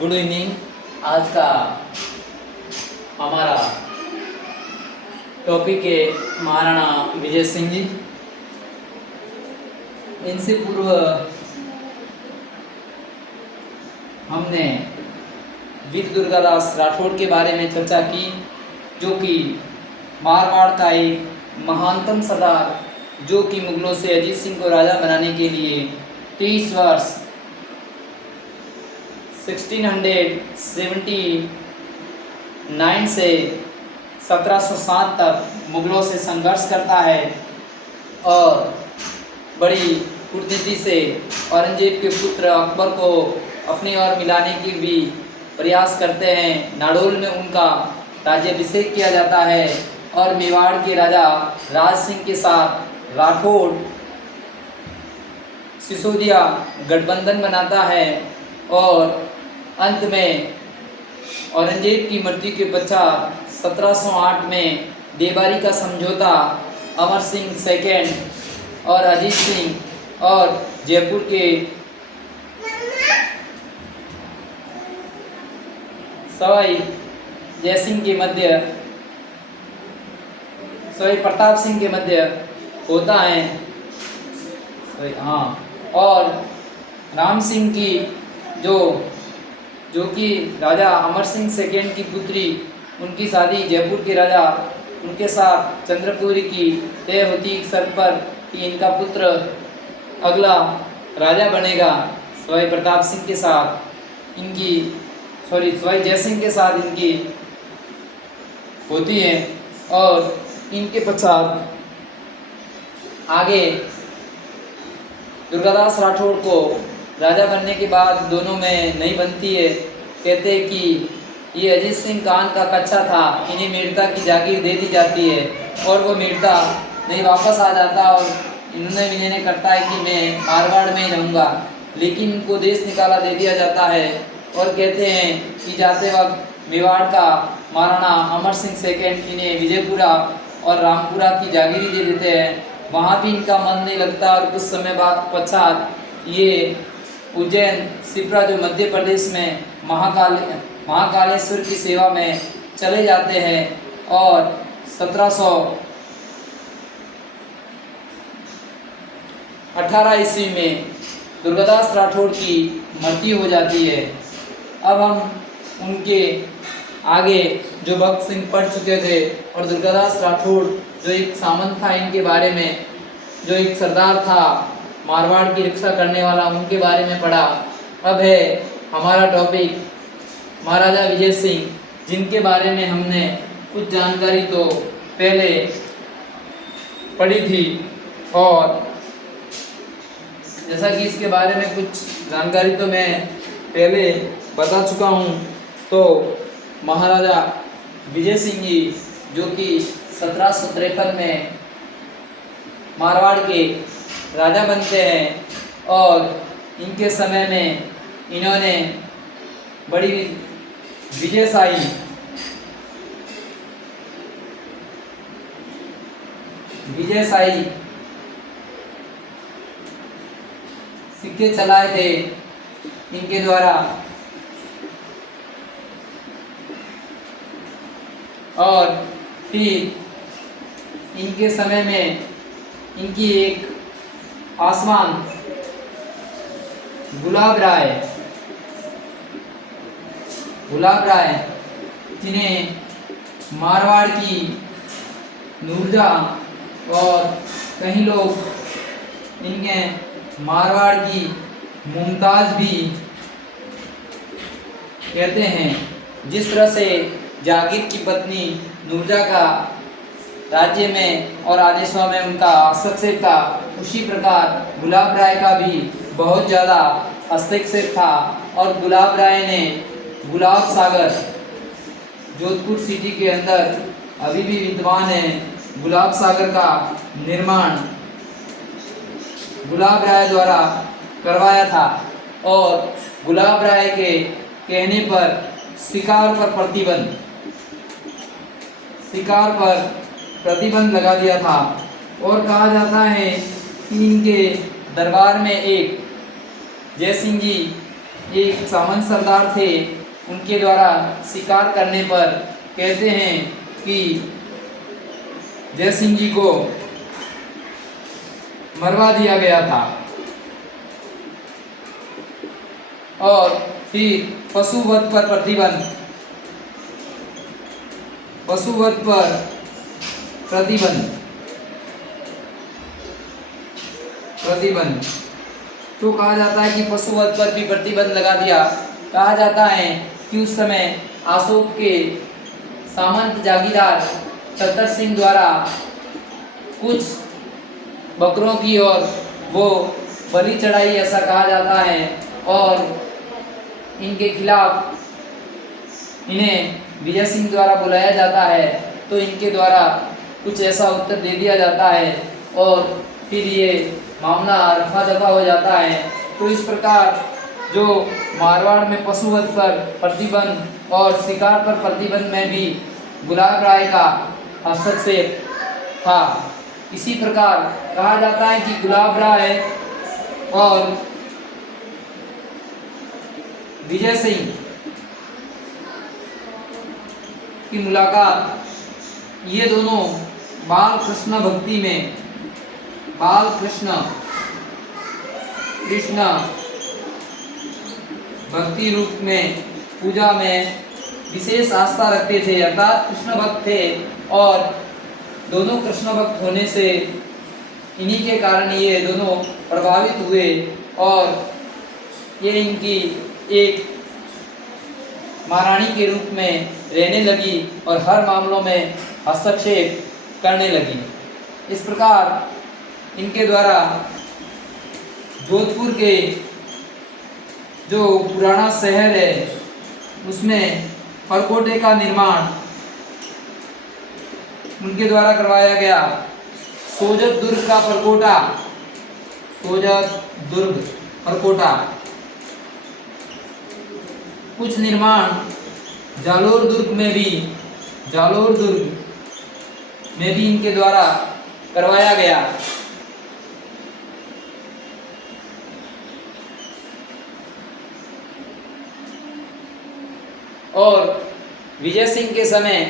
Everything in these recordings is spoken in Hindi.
Good evening. आज का हमारा टॉपिक है महाराणा विजय सिंह जी। इनसे पूर्व हमने वीर दुर्गादास राठौड़ के बारे में चर्चा की, जो कि मारवाड़ का एक महानतम सरदार, जो कि मुगलों से अजीत सिंह को राजा बनाने के लिए 30 वर्ष 1679 से 1707 तक मुगलों से संघर्ष करता है और बड़ी कूटनीति से औरंगजेब के पुत्र अकबर को अपनी ओर मिलाने की भी प्रयास करते हैं। नाडोल में उनका राज्याभिषेक किया जाता है और मेवाड़ के राजा राज सिंह के साथ राठौड़ सिसोदिया गठबंधन बनाता है और अंत में औरंगजेब की मृत्यु के पश्चात 1708 में देबारी का समझौता अमर सिंह सेकेंड और अजीत सिंह और जयपुर के सवाई जयसिंह के मध्य सवाई प्रताप सिंह के मध्य होता है। और राम सिंह की जो कि राजा अमर सिंह सेकेंड की पुत्री, उनकी शादी जयपुर के राजा उनके साथ चंद्रपुरी की तय होती शर्त पर कि इनका पुत्र अगला राजा बनेगा। सवाई प्रताप सिंह के साथ इनकी सवाई जयसिंह के साथ इनकी होती है और इनके पश्चात आगे दुर्गादास राठौड़ को राजा बनने के बाद दोनों में नहीं बनती है। कहते हैं कि ये अजीत सिंह खान का कच्चा था, इन्हें मेड़ता की जागीर दे दी जाती है और वो मेड़ता नहीं वापस आ जाता और इन्होंने विनय करता है कि मैं मारवाड़ में ही रहूँगा, लेकिन इनको देश निकाला दे दिया जाता है। और कहते हैं कि जाते वक्त मेवाड़ का महाराणा अमर सिंह सेकेंड इन्हें विजयपुरा और रामपुरा की जागीरी दे देते हैं। वहाँ भी इनका मन नहीं लगता और कुछ समय बाद पश्चात ये उज्जैन सिपरा जो मध्य प्रदेश में महाकालेश्वर की सेवा में चले जाते हैं और 1718 ईस्वी में दुर्गादास राठौड़ की मृत्यु हो जाती है। अब हम उनके आगे जो भक्त सिंह पढ़ चुके थे और दुर्गादास राठौड़ जो एक सामंत था, इनके बारे में जो एक सरदार था मारवाड़ की रक्षा करने वाला, उनके बारे में पढ़ा। अब है हमारा टॉपिक महाराजा विजय सिंह, जिनके बारे में हमने कुछ जानकारी तो पहले पढ़ी थी और जैसा कि इसके बारे में कुछ जानकारी तो मैं पहले बता चुका हूँ। तो महाराजा विजय सिंह जी जो कि 1753 में मारवाड़ के राजा बनते हैं और इनके समय में इन्होंने बड़ी विजयशाही सिक्के चलाए थे इनके द्वारा और फिर इनके समय में इनकी एक आसमान गुलाब राय जिन्हें मारवाड़ की नूरजहाँ और कई लोग इनके मारवाड़ की मुमताज भी कहते हैं। जिस तरह से जागीर की पत्नी नूरजहाँ का राज्य में और आदेशों में उनका हस्तक्षेप था, उसी प्रकार गुलाब राय का भी बहुत ज़्यादा हस्तक्षेप था और गुलाब राय ने गुलाब सागर जोधपुर सिटी के अंदर अभी भी विद्यमान है, गुलाब सागर का निर्माण गुलाब राय द्वारा करवाया था और गुलाब राय के कहने पर शिकार पर प्रतिबंध लगा दिया था। और कहा जाता है कि इनके दरबार में एक जयसिंह जी एक सामंत सरदार थे, उनके द्वारा शिकार करने पर कहते हैं कि जयसिंह जी को मरवा दिया गया था। और फिर पशुवध पर प्रतिबंध, पशुवध पर प्रतिबंध प्रतिबंध तो कहा जाता है कि पशुवध पर भी प्रतिबंध लगा दिया। कहा जाता है कि उस समय अशोक के सामंत जागीरदार छतर सिंह द्वारा कुछ बकरों की और वो बलि चढ़ाई, ऐसा कहा जाता है। और इनके खिलाफ इन्हें विजय सिंह द्वारा बुलाया जाता है, तो इनके द्वारा कुछ ऐसा उत्तर दे दिया जाता है और फिर ये मामला रफा दफा हो जाता है। तो इस प्रकार जो मारवाड़ में पशुवध पर प्रतिबंध और शिकार पर प्रतिबंध में भी गुलाब राय का हस्तक्षेप था। इसी प्रकार कहा जाता है कि गुलाब राय और विजय सिंह की मुलाकात, ये दोनों बाल कृष्ण भक्ति में, बाल कृष्ण भक्ति रूप में पूजा में विशेष आस्था रखते थे, अर्थात कृष्ण भक्त थे। और दोनों कृष्ण भक्त होने से इन्हीं के कारण ये दोनों प्रभावित हुए और ये इनकी एक महारानी के रूप में रहने लगी और हर मामलों में हस्तक्षेप करने लगी। इस प्रकार इनके द्वारा जोधपुर के जो पुराना शहर है उसमें परकोटे का निर्माण उनके द्वारा करवाया गया। सोजत दुर्ग का परकोटा, सोजत दुर्ग परकोटा, कुछ निर्माण जालोर दुर्ग में भी इनके द्वारा करवाया गया। और विजय सिंह के समय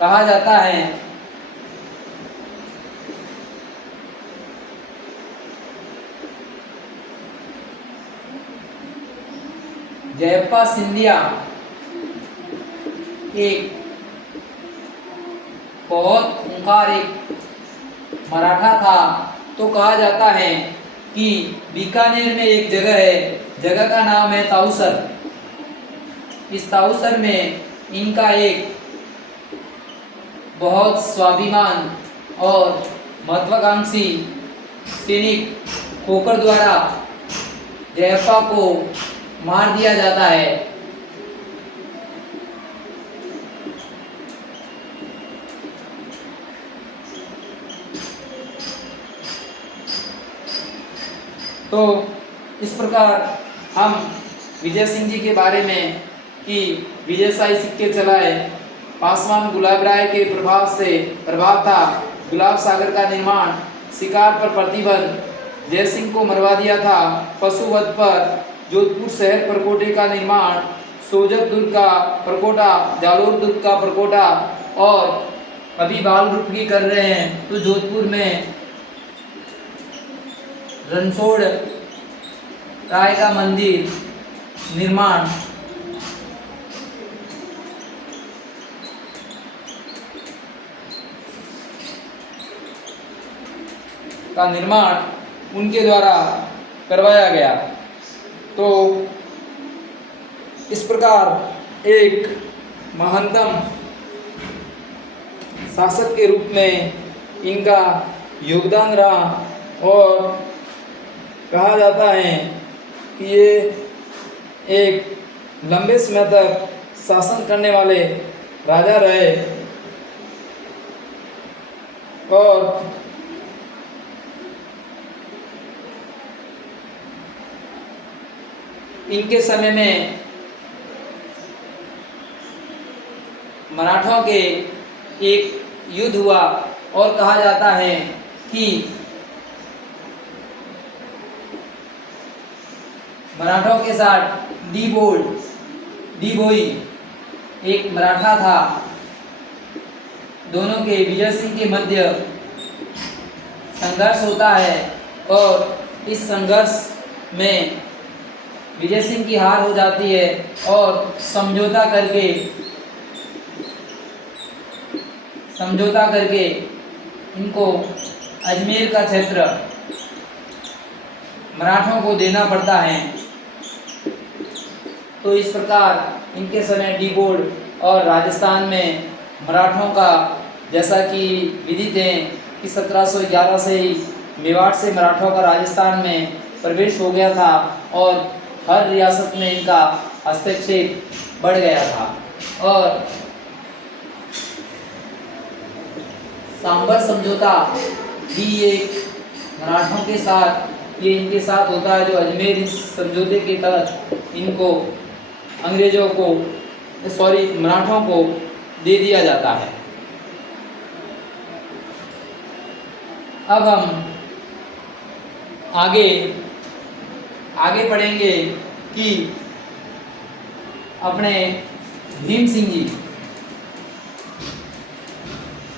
कहा जाता है जयप्पा सिंधिया एक बहुत खूंखार एक मराठा था। तो कहा जाता है कि बीकानेर में एक जगह है, जगह का नाम है ताउसर। इस ताउसर में इनका एक बहुत स्वाभिमान और महत्वाकांक्षी सैनिक खोकर द्वारा जयप्पा को मार दिया जाता है। तो इस प्रकार हम विजय सिंह जी के बारे में कि विजयशाही सिक्के चलाए, पासवान गुलाब राय के प्रभाव था, गुलाब सागर का निर्माण, शिकार पर प्रतिबंध, जयसिंह को मरवा दिया था, पशुवध पर, जोधपुर शहर परकोटे का निर्माण, सोजत दुर्ग का परकोटा, जालोर दुर्ग का परकोटा, और अभी बाल रूप की कर रहे हैं तो जोधपुर में रणछोड़ राय का मंदिर निर्माण, उनके द्वारा करवाया गया। तो इस प्रकार एक महानतम शासक के रूप में इनका योगदान रहा और कहा जाता है कि ये एक लंबे समय तक शासन करने वाले राजा रहे और इनके समय में मराठों के एक युद्ध हुआ और कहा जाता है कि मराठों के साथ डीबोई एक मराठा था। दोनों के विजय सिंह के मध्य संघर्ष होता है और इस संघर्ष में विजय सिंह की हार हो जाती है और समझौता करके इनको अजमेर का क्षेत्र मराठों को देना पड़ता है। तो इस प्रकार इनके समय डीबोर्ड और राजस्थान में मराठों का, जैसा कि विदित है कि 1711 से ही मेवाड़ से मराठों का राजस्थान में प्रवेश हो गया था और हर रियासत में इनका हस्तक्षेप बढ़ गया था। और सांबर समझौता भी एक मराठों के साथ इनके साथ होता है, जो अजमेर इस समझौते के तहत इनको मराठों को दे दिया जाता है। अब हम आगे पढ़ेंगे कि अपने भीम सिंह जी।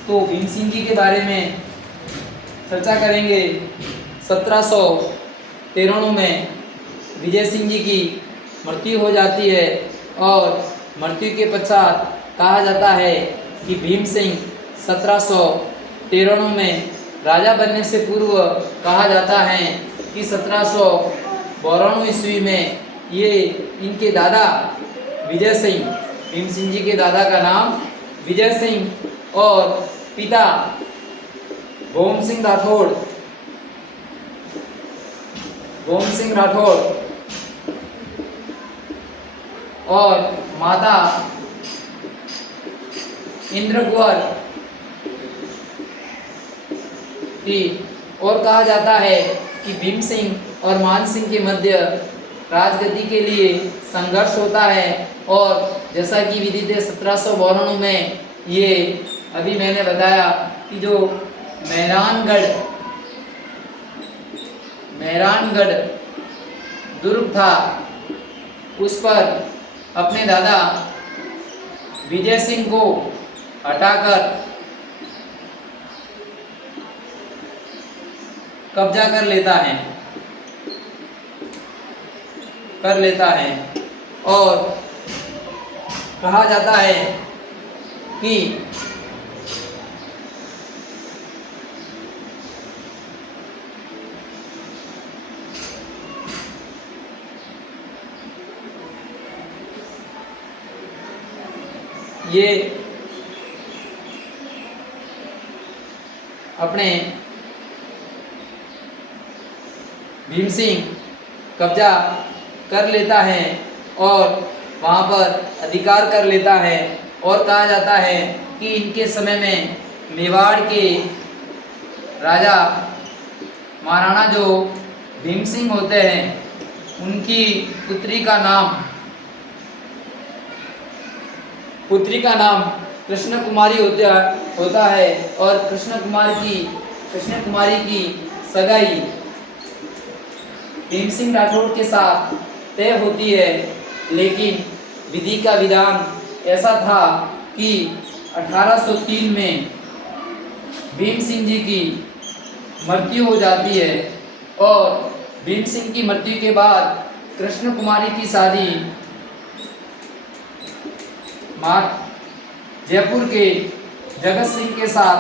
तो भीम सिंह जी के बारे में चर्चा करेंगे। 1793 में विजय सिंह जी की मृत्यु हो जाती है और मृत्यु के पश्चात कहा जाता है कि भीम सिंह 1793 में राजा बनने से पूर्व कहा जाता है कि 1792 ईस्वी में ये इनके दादा विजय सिंह, भीम सिंह जी के दादा का नाम विजय सिंह और पिता भोम सिंह राठौड़ और माता इंद्र कुंवर थी। और कहा जाता है कि भीम सिंह और मान सिंह के मध्य राजगद्दी के लिए संघर्ष होता है और जैसा कि विदित है 1792 में ये अभी मैंने बताया कि जो मेहरानगढ़ दुर्ग था उस पर अपने दादा विजय सिंह को हटाकर कब्जा कर लेता है और कहा जाता है कि ये अपने भीम सिंह कब्जा कर लेता है और वहाँ पर अधिकार कर लेता है। और कहा जाता है कि इनके समय में मेवाड़ के राजा महाराणा जो भीम सिंह होते हैं उनकी पुत्री का नाम कृष्ण कुमारी होता है और कृष्ण कुमारी की सगाई भीम सिंह राठौड़ के साथ तय होती है। लेकिन विधि का विधान ऐसा था कि 1803 में भीम सिंह जी की मृत्यु हो जाती है और भीम सिंह की मृत्यु के बाद कृष्ण कुमारी की शादी जयपुर के जगत सिंह के साथ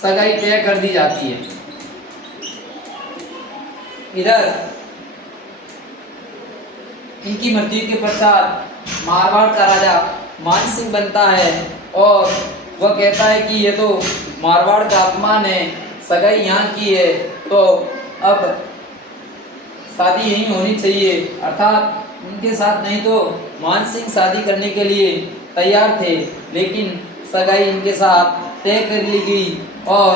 सगाई तय कर दी जाती है। इधर इनकी मृत्यु के पश्चात मारवाड़ का राजा मान सिंह बनता है और वह कहता है कि ये तो मारवाड़ का अपमान है, सगाई यहाँ की है तो अब शादी यहीं होनी चाहिए। अर्थात उनके साथ नहीं तो मान सिंह शादी करने के लिए तैयार थे, लेकिन सगाई इनके साथ तय कर ली गई और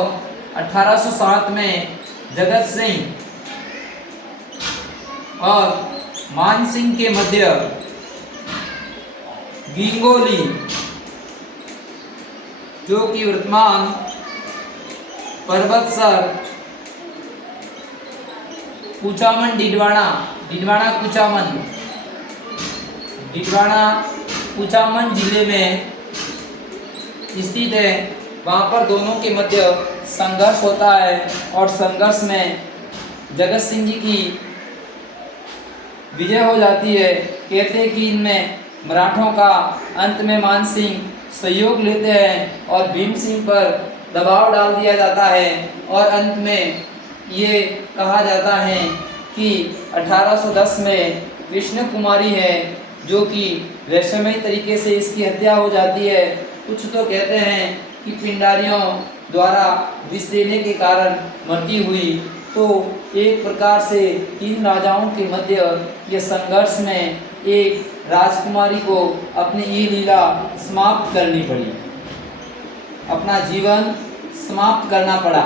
1807 में जगत सिंह और मान सिंह के मध्य गिंगोली, जो कि वर्तमान पर्वतसर कुचामन डिडवाना कुचामन डिडवाना कुचामन जिले में स्थित है। वहाँ पर दोनों के मध्य संघर्ष होता है और संघर्ष में जगत सिंह जी की विजय हो जाती है। कहते हैं कि इनमें मराठों का अंत में मान सिंह सहयोग लेते हैं और भीम सिंह पर दबाव डाल दिया जाता है और अंत में ये कहा जाता है कि 1810 में कृष्ण कुमारी है जो कि रहस्यमय तरीके से इसकी हत्या हो जाती है। कुछ तो कहते हैं कि पिंडारियों द्वारा विष देने के कारण मृत्यु हुई। तो एक प्रकार से तीन राजाओं के मध्य ये संघर्ष में एक राजकुमारी को अपनी ये लीला समाप्त करनी पड़ी, अपना जीवन समाप्त करना पड़ा।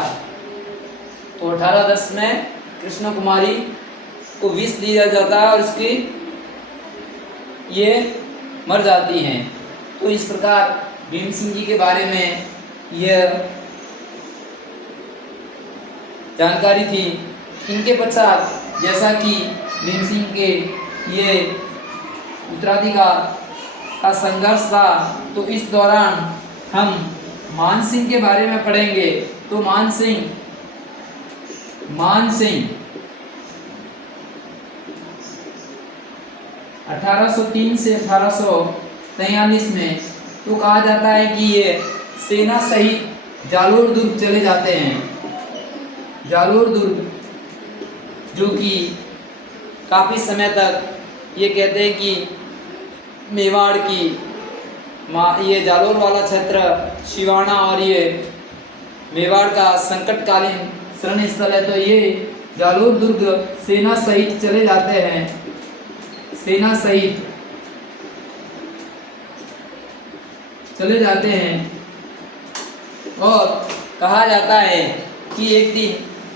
तो 1810 में कृष्ण कुमारी को विष दिया जाता है और इसकी ये मर जाती हैं। तो इस प्रकार भीम सिंह जी के बारे में यह जानकारी थी। इनके पश्चात जैसा कि भीम सिंह के ये उत्तराधिकार का संघर्ष था, तो इस दौरान हम मान सिंह के बारे में पढ़ेंगे। तो मान सिंह 1803 से 1843 में तो कहा जाता है कि ये सेना सहित जालोर दुर्ग चले जाते हैं। जालोर दुर्ग जो कि काफ़ी समय तक ये कहते हैं कि मेवाड़ की ये जालोर वाला क्षेत्र शिवाना और ये मेवाड़ का संकटकालीन शरण स्थल है। तो ये जालोर दुर्ग सेना सहित चले जाते हैं, सेना सहित चले जाते हैं। और कहा जाता है कि एक दिन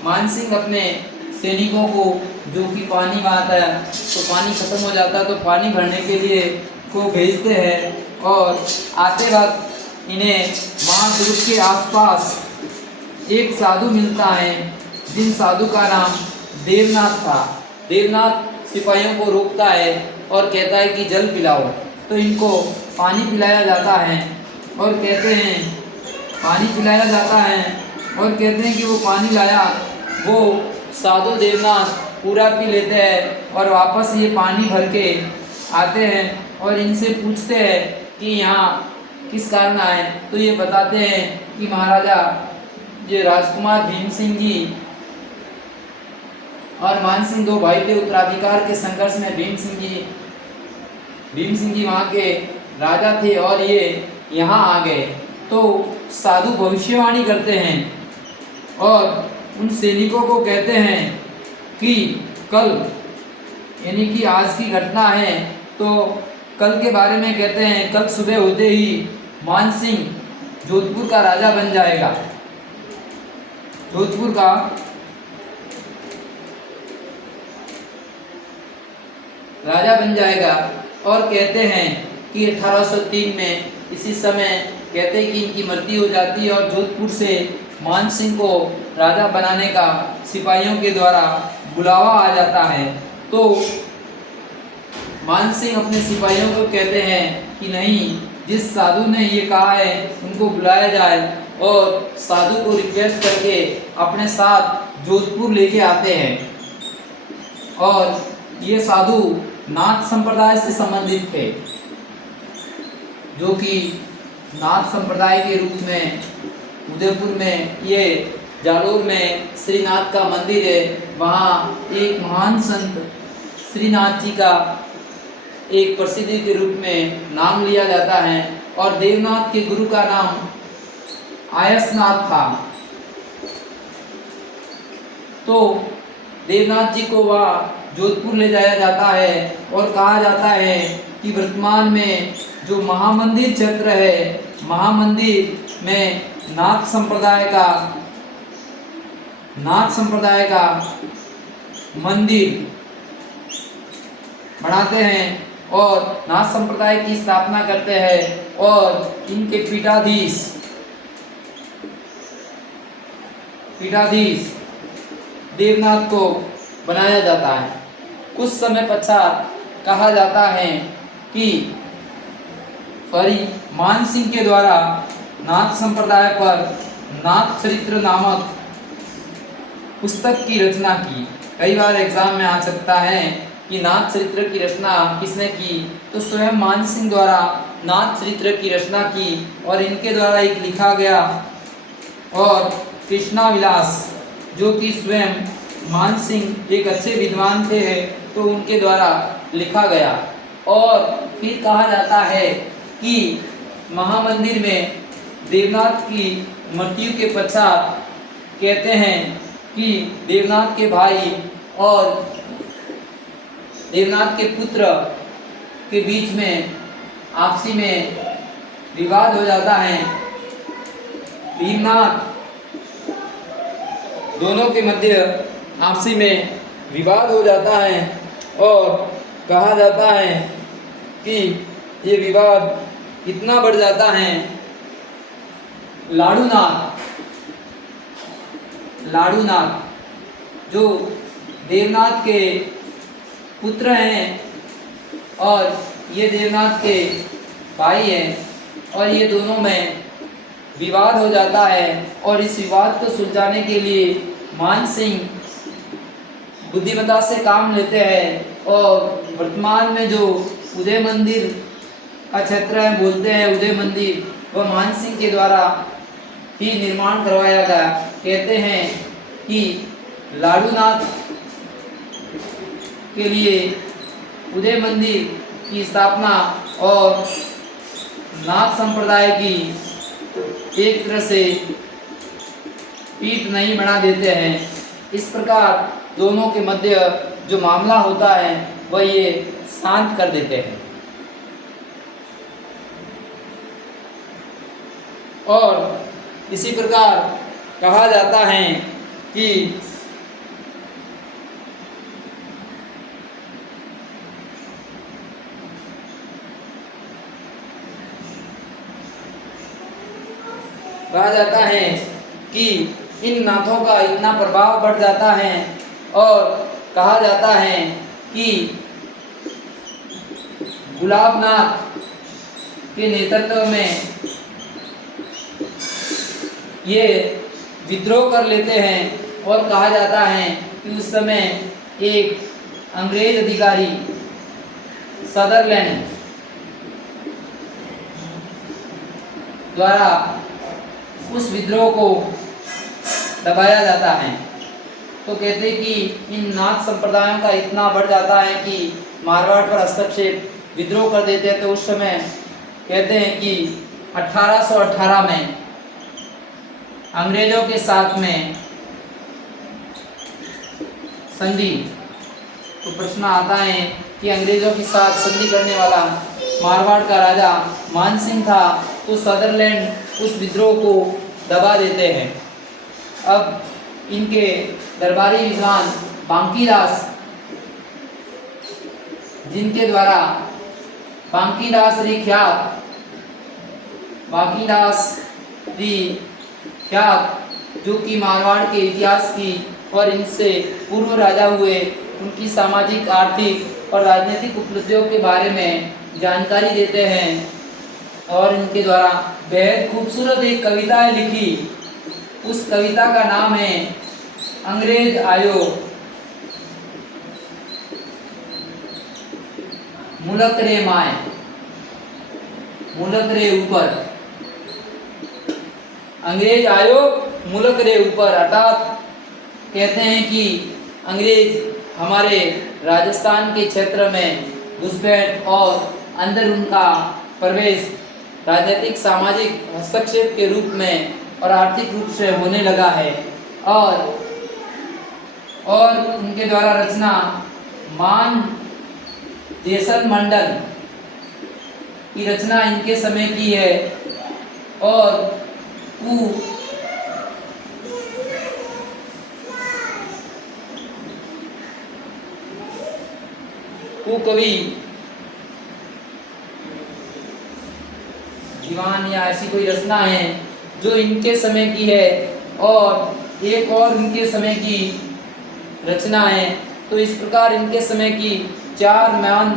मान सिंह अपने सैनिकों को, जो कि पानी में आता है तो पानी खत्म हो जाता है, तो पानी भरने के लिए को भेजते हैं और आते वक्त इन्हें वहाँ दुर्ग के आसपास एक साधु मिलता है, जिन साधु का नाम देवनाथ था। देवनाथ सिपाहियों को रोकता है और कहता है कि जल पिलाओ। तो इनको पानी पिलाया जाता है और कहते हैं पानी पिलाया जाता है और कहते हैं कि वो पानी लाया, वो साधु देवनाथ पूरा पी लेते हैं और वापस ये पानी भर के आते हैं और इनसे पूछते हैं कि यहाँ किस कारण आए। तो ये बताते हैं कि महाराजा ये राजकुमार भीम सिंह जी और मान सिंह दो भाई थे। उत्तराधिकार के संघर्ष में भीम सिंह जी वहाँ के राजा थे और ये यहाँ आ गए। तो साधु भविष्यवाणी करते हैं और उन सैनिकों को कहते हैं कि कल, यानी कि आज की घटना है, तो कल के बारे में कहते हैं कल सुबह होते ही मान सिंह जोधपुर का राजा बन जाएगा, जोधपुर का राजा बन जाएगा। और कहते हैं कि 1803 में इसी समय कहते हैं कि इनकी मृत्यु हो जाती है और जोधपुर से मान सिंह को राजा बनाने का सिपाहियों के द्वारा बुलावा आ जाता है। तो मान सिंह अपने सिपाहियों को कहते हैं कि नहीं, जिस साधु ने ये कहा है उनको बुलाया जाए, और साधु को रिक्वेस्ट करके अपने साथ जोधपुर लेके आते हैं। और ये साधु नाथ संप्रदाय से संबंधित थे, जो कि नाथ संप्रदाय के रूप में उदयपुर में ये जालोर में श्रीनाथ का मंदिर है। वहाँ एक महान संत श्रीनाथ जी का एक प्रसिद्धि के रूप में नाम लिया जाता है और देवनाथ के गुरु का नाम आयसनाथ था। तो देवनाथ जी को वह जोधपुर ले जाया जाता है और कहा जाता है कि वर्तमान में जो महामंदिर क्षेत्र है, महामंदिर में नाथ संप्रदाय का मंदिर बनाते हैं और नाथ संप्रदाय की स्थापना करते हैं और इनके पीठाधीश देवनाथ को बनाया जाता है। कुछ समय पश्चात कहा जाता है कि परी मान सिंह के द्वारा नाथ संप्रदाय पर नाथ चरित्र नामक पुस्तक की रचना की। कई बार एग्जाम में आ सकता है कि नाथ चरित्र की रचना किसने की, तो स्वयं मान सिंह द्वारा नाथ चरित्र की रचना की और इनके द्वारा एक लिखा गया। और कृष्णा विलास जो कि स्वयं मान सिंह एक अच्छे विद्वान थे, तो उनके द्वारा लिखा गया। और फिर कहा जाता है कि महामंदिर में देवनाथ की मृत्यु के पश्चात कहते हैं कि देवनाथ के भाई और देवनाथ के पुत्र के बीच में आपसी में विवाद हो जाता है। भीमनाथ दोनों के मध्य आपसी में विवाद हो जाता है और कहा जाता है कि ये विवाद इतना बढ़ जाता है। लाड़ूनाथ जो देवनाथ के पुत्र हैं और ये देवनाथ के भाई हैं, और ये दोनों में विवाद हो जाता है। और इस विवाद को सुलझाने के लिए मान सिंह बुद्धिमत्ता से काम लेते हैं और वर्तमान में जो उदय मंदिर का क्षेत्र है, बोलते हैं उदय मंदिर, वह मान सिंह के द्वारा ही निर्माण करवाया गया। कहते हैं कि लाड़ूनाथ के लिए उदय मंदिर की स्थापना और नाथ संप्रदाय की एक तरह से पीठ नहीं बना देते हैं। इस प्रकार दोनों के मध्य जो मामला होता है वह ये शांत कर देते हैं। और इसी प्रकार कहा जाता है कि इन नाथों का इतना प्रभाव बढ़ जाता है और कहा जाता है कि गुलाबनाथ के नेतृत्व में ये विद्रोह कर लेते हैं। और कहा जाता है कि उस समय एक अंग्रेज अधिकारी सदरलैंड द्वारा उस विद्रोह को दबाया जाता है। तो कहते हैं कि इन नाथ संप्रदायों का इतना बढ़ जाता है कि मारवाड़ पर हस्तक्षेप विद्रोह कर देते हैं। तो उस समय कहते हैं कि 1818 में अंग्रेजों के साथ में संधि। तो प्रश्न आता है कि अंग्रेजों के साथ संधि करने वाला मारवाड़ का राजा मान सिंह था, तो सदरलैंड उस विद्रोह को दबा देते हैं। अब इनके दरबारी विद्वान बांकीदास, जिनके द्वारा बांकीदास ख्यात जो कि मारवाड़ के इतिहास की और इनसे पूर्व राजा हुए उनकी सामाजिक, आर्थिक और राजनीतिक उपलब्धियों के बारे में जानकारी देते हैं। और इनके द्वारा बेहद खूबसूरत एक कविता लिखी। उस कविता का नाम है अंग्रेज आयो मुलक रे माए, मुलक रे ऊपर। अंग्रेज आयो मुलक रे ऊपर, अर्थात कहते हैं कि अंग्रेज हमारे राजस्थान के क्षेत्र में घुसपैठ और अंदर उनका प्रवेश राजनीतिक, सामाजिक हस्तक्षेप के रूप में और आर्थिक रूप से होने लगा है। और उनके द्वारा रचना मान देसन मंडल की रचना इनके समय की है। और कवि दीवान या ऐसी कोई रचना है जो इनके समय की है, और एक और इनके समय की रचना है। तो इस प्रकार इनके समय की 4 महान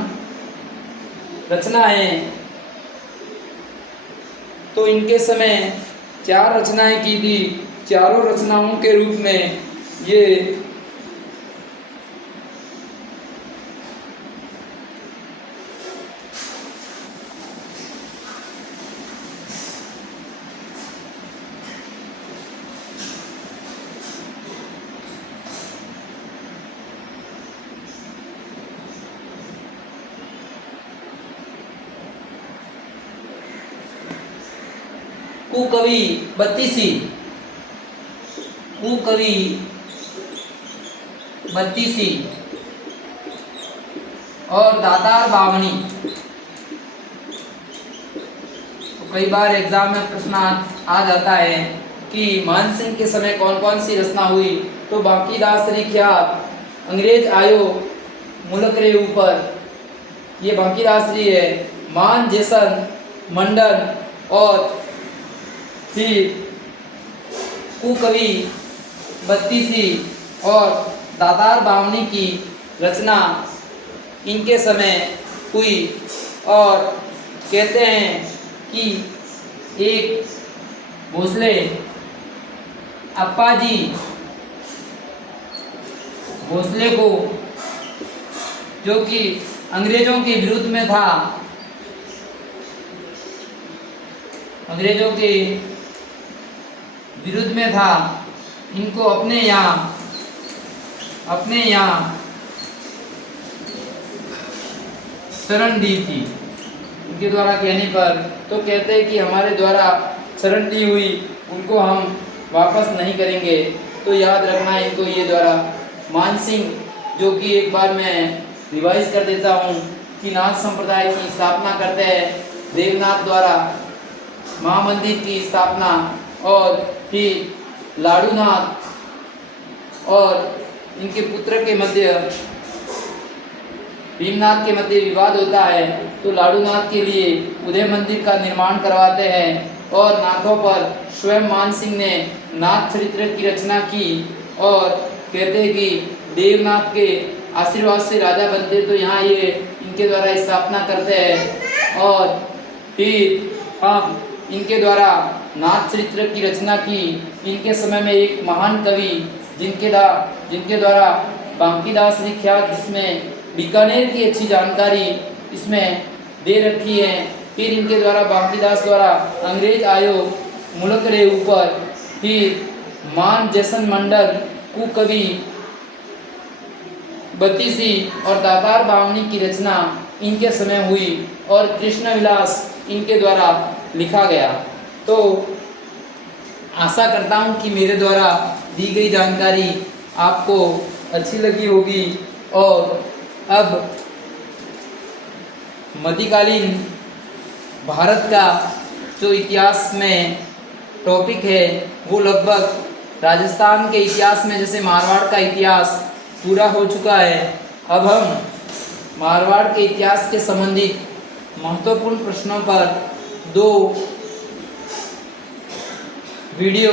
रचनाएं, तो इनके समय 4 रचनाएं की थी। चारों रचनाओं के रूप में ये कुकवि बत्तीसी, कुकवि बत्तीसी और दातार बावनी। तो कई बार एग्जाम में प्रश्न आ जाता है कि मान सिंह के समय कौन कौन सी रचना हुई। तो बांकीदास री ख्यात, अंग्रेज आयो मुल्क रे ऊपर, ये बांकीदास री है। मान जैसन मंडन और फिर कुकवि बत्तीसी और दातार बावनी की रचना इनके समय हुई। और कहते हैं कि एक भोसले अप्पाजी भोसले को, जो कि अंग्रेजों के विरुद्ध में था, अंग्रेजों के विरुद्ध में था, इनको अपने यहाँ शरण दी थी उनके द्वारा कहने पर। तो कहते हैं कि हमारे द्वारा शरण दी हुई उनको हम वापस नहीं करेंगे। तो याद रखना इनको ये द्वारा मान सिंह, जो कि एक बार मैं रिवाइज कर देता हूँ कि नाथ संप्रदाय की स्थापना करते हैं देवनाथ द्वारा, महामंदिर की स्थापना, और फिर लाडूनाथ और इनके पुत्र के मध्य, भीमनाथ के मध्य विवाद होता है। तो लाडूनाथ के लिए उदय मंदिर का निर्माण करवाते हैं और नाथों पर स्वयं मान सिंह ने नाथ चरित्र की रचना की और कहते हैं कि देवनाथ के आशीर्वाद से राजा बनते। तो यहाँ ये इनके द्वारा स्थापना करते हैं और फिर हम इनके द्वारा नाथ चरित्र की रचना की। इनके समय में एक महान कवि जिनके द्वारा बांकीदास री ख्यात, जिसमें बीकानेर की अच्छी जानकारी इसमें दे रखी है। फिर इनके द्वारा बांकीदास द्वारा अंग्रेज आयो मुल्क रे ऊपर, फिर मान जैसन मंडल, कुकवि बत्तीसी और दातार बावनी की रचना इनके समय हुई और कृष्ण विलास इनके द्वारा लिखा गया। तो आशा करता हूँ कि मेरे द्वारा दी गई जानकारी आपको अच्छी लगी होगी। और अब मध्यकालीन भारत का जो इतिहास में टॉपिक है वो लगभग राजस्थान के इतिहास में, जैसे मारवाड़ का इतिहास पूरा हो चुका है। अब हम मारवाड़ के इतिहास के संबंधित महत्वपूर्ण प्रश्नों पर 2 वीडियो,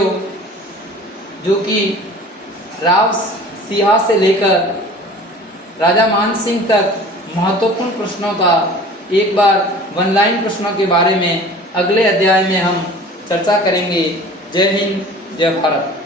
जो कि राव सिंहा से लेकर राजा मान सिंह तक महत्वपूर्ण प्रश्नों का एक बार 1 लाइन प्रश्नों के बारे में अगले अध्याय में हम चर्चा करेंगे। जय हिंद, जय भारत।